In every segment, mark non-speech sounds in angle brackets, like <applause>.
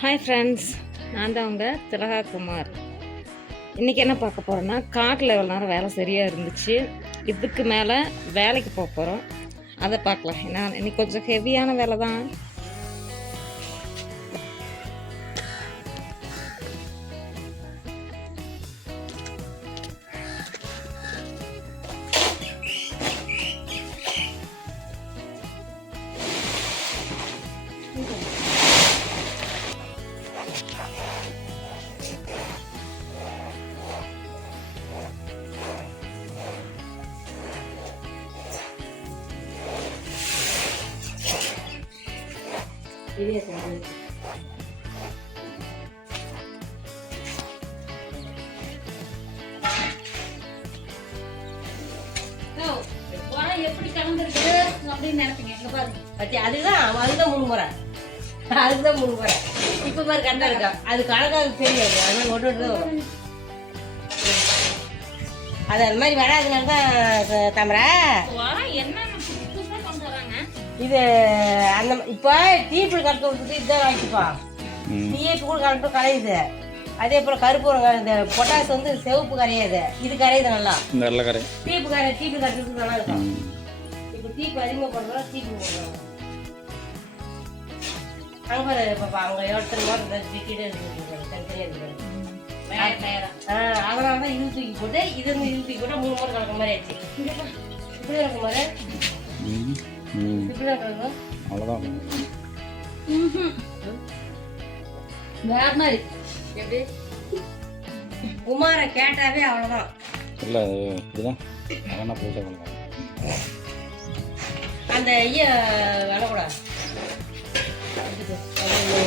Hi friends நான் தான் உங்கள் திலகா குமார் இன்றைக்கி என்ன பார்க்க போகிறோன்னா காட்டில் எவ்வளோ நேரம் வேலை சரியாக இருந்துச்சு. இதுக்கு மேலே வேலைக்கு போக போகிறோம் அதை பார்க்கலாம். ஏன்னா இன்னைக்கு கொஞ்சம் ஹெவியான வேலை தான். எப்படி கலந்துருக்கு? அப்படின்னு நினைப்பீங்க இங்கே பாருங்க பத்தி அதுதான் அதுதான் மூணு முறை. அதுதான் மூணு முறை. இப்ப மாதிரி கண்டா இருக்கா? அது கணக்காக தெரியாது. அதனால ஒன்று ஒன்று வரும் அது அந்த மாதிரி வராதுனால தான் தமரா. உரம் இது அந்த இப்போ டீப்பிள் கலந்து விட்டுட்டு இதுதான் வாங்கிப்பா. டிஏபி கூட கலந்து கரையுது அதே போல கருப்பு இந்த பொட்டாஸ் வந்து சிவப்பு கரையாது இது. கரையுது நல்லா? இந்த வெள்ளக்கரை டீப்பு கரை டீப்பு கட்டுறதுக்கு நல்லா இருக்கும் இப்போ டீப்பு அதிகமாக போடுறோம் டீப்பு போடுறோம். அங்கே பாரு பாப்பா அவங்க எவ்வளோ மோட்டர் விக்கிட்டே இருக்குது தனித்தனியாக இருக்குது ஆ அதனால தான் இது தூக்கி போட்டு இது வந்து இது தூக்கி போட்டு மூணு மோட்டர் கலக்கிற மாதிரி இப்படி இருக்கும் மாதிரி அவ்வளோதான் வேற மாதிரி. எப்படி? குமாரை கேட்டாவே அவ்வளோதான் இல்லை இதுதான் அதெல்லாம் புதுசாக கொடுக்கலாம் அந்த ஐயா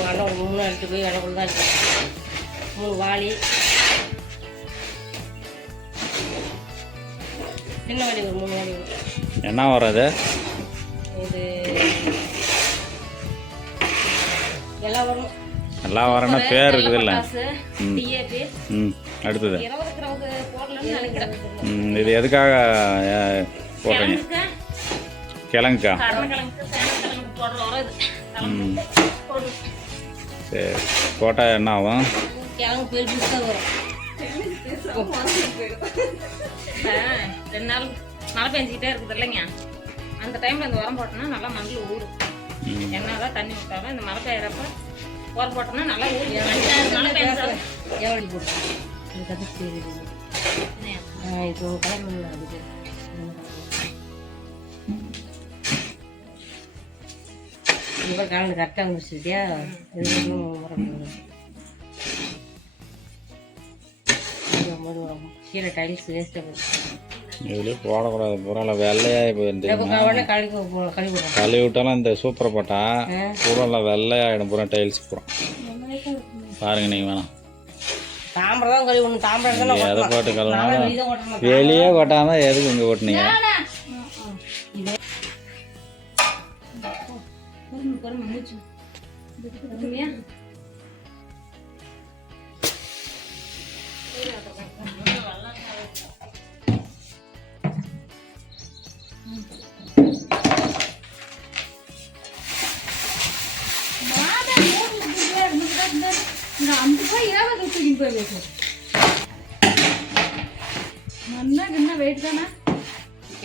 அண்ணன் மூணு எடுத்து போய் வெள்ளக்கூட தான் இருக்கு. மூணு வாளி. சின்ன வாளி ஒரு மூணு வாளி. என்ன வரும் அது எல்லாம் வரும். எல்லாம் வரேன்னா பேர் இருக்குது இல்லை. அடுத்தது. இது எதுக்காக போடுறீங்க? கிழங்குக்கா? சரி. போட்டால் என்ன ஆகும்? <laughs> ரெண்டு நாள் மழை பெஞ்சிக்கிட்டே இருக்குது இல்லைங்க அந்த டைமில் இந்த உரம் போட்டோம்னா நல்லா மண்ணில் ஊறும். ம். என்னதான் தண்ணி ஊற்றாலும் இந்த மழை பெய்யறப்ப உரம் போட்டோம்னா நல்லா ஊறும். மழை பெஞ்சாலும் எவ்வளோ போட்டு. இது தெரியுது ஆ இப்போ கிளம்பி அதுக்கு கரெக்டாக முடிச்சுட்டியா இது ஒன்றும். இது கீழே டைல்ஸ் வேஸ்ட்டாக போகுது இதுலேயே போடக்கூடாது. பூரா வெள்ளையாகி போயிருந்து இப்போ உடனே கழுவி விட்டாலும் இந்த சூப்பரை போட்டால் பூரா வெள்ளையாகிடும் பூரா டைல்ஸ் பூரா. பாருங்க நீங்கள் வேணாம். எதை போட்டு கழுவினாலும் வெளியே கொட்டாமல் எதுக்கு இங்கே ஓட்டுனீங்க? மூச்சு.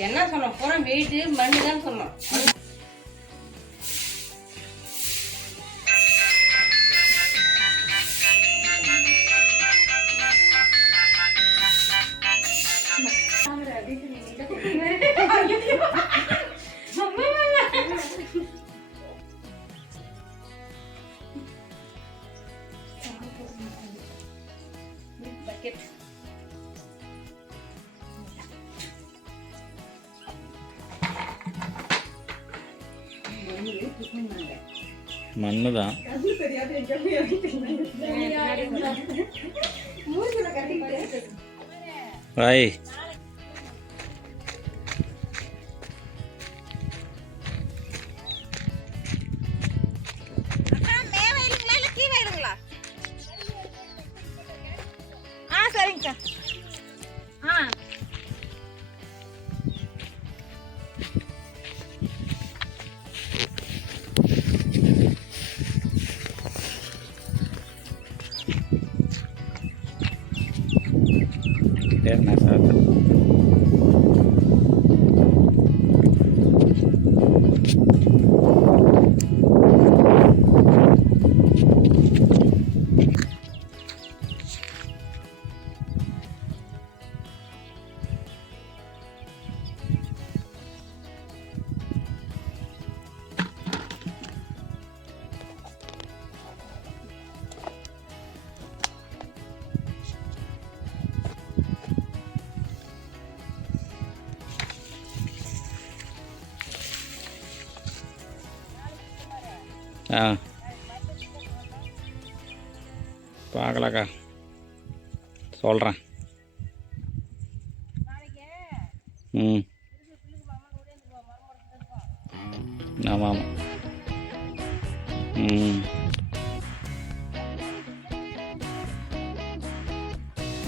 என்ன சொன்னோம்? பூரா வெயிட்டு மண்ணு தான் சொன்னோம். பக்கெட் மண்ணு தான் ராய் ஆ. பார்க்கலாக்கா. சொல்கிறேன் ம். ஆமாம் ஆமாம் ம்.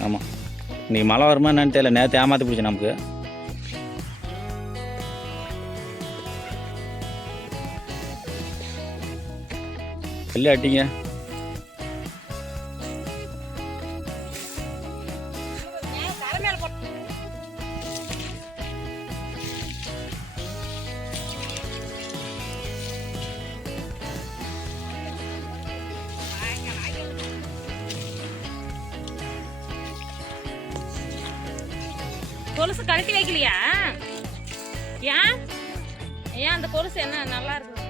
ஆமாம் இன்றைக்கி மழை வருமா என்னன்னு தெரியல. நேற்று ஏமாற்றி பிடிச்சி நமக்கு. இல்லை அட்டிங்க கொலுசு கழட்டி வைக்கலையா? ஏன்? ஏன் அந்த கொலுசு என்ன? நல்லா இருக்குது?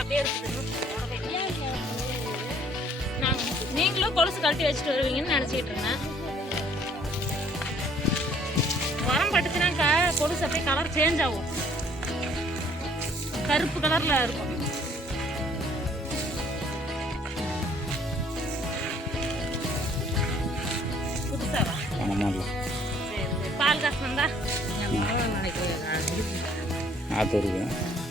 அப்படியே இருக்குது நான் நீங்களும் கொலுசு கழட்டி வச்சுட்டு வருவீங்கன்னு நினச்சிக்கிட்டு இருந்தேன். உரம் பட்டுச்சுனாக்கா கொலுசு அப்படியே கலர் சேஞ்ச் ஆகும். கருப்பு கலரில் இருக்கும். சரி சரி பால் காசுனந்தா ஆற்று இருக்கு கிளம்புங்க